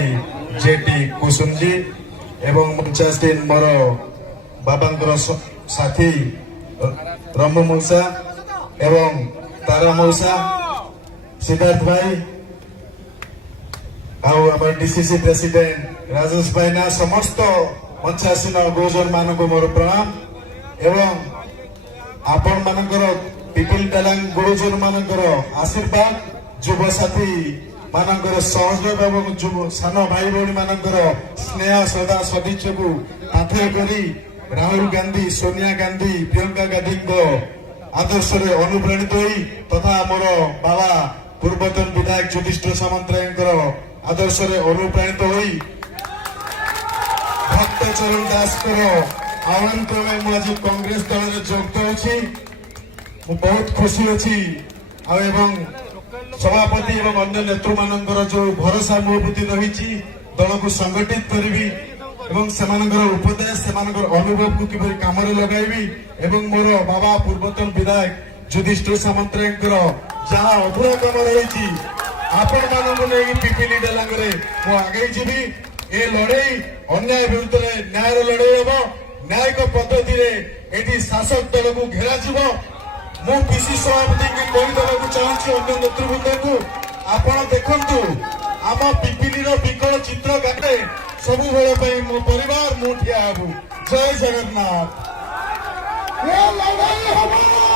Shri jetty Kusum ji एवं 50 दिन मोर बाबा साथी रमु मौसा एवं तारा मौसा सिद्धार्थ भाई आम डीसीसी प्रेसिडेंट राजेश भाई ना समस्त 85 गुरुजन मान को मोर प्रणाम एवं आपण मानकर पिपिल डालांग गुरुजन मानकर आशीर्वाद युव साथी मानकर सहयोग एवं सान भाई भौणी मानकर स्नेह श्रद्धा सदिच्छा को पाथेय करी राहुल गांधी सोनिया गांधी प्रियंका गांधी को आदर्श अनुप्राणित होई तथा मोर बाबा पूर्वतन विधायक युधिष्ठिर सामंतराय आदर्श अनुप्राणित होई भक्त चरण दास आह्वान क्रमे मुझे कांग्रेस दल में जोगद अच्छी बहुत खुशी अच्छी एवं सभापति एवं अन्य नेतृ मानकर जो भरोसा मो प्रति रही दल को संगठित करी उपदेश से अनुभव को किपर कम लगेबी एवं मोर बाबा पूर्वतन विधायक युधिष्ठिर सामंतराय जहाँ अधूरा कम रही आपण मान पिपिली डेलांगे आगे जीवी ए लड़ई अन्याय विरुद्ध न्याय लड़ई हम न्यायिक पद्धति ये शासक दल को घेरा मु पीसी सभापति की कहीदेक चाहूँ अन्य नेतृवृंद को आपण देखु आम पिपिली विकल चित्र गाटे सब बेले मो परिवार मु ठिया हबू जय जगन्नाथ। ये लड़ाई हमारा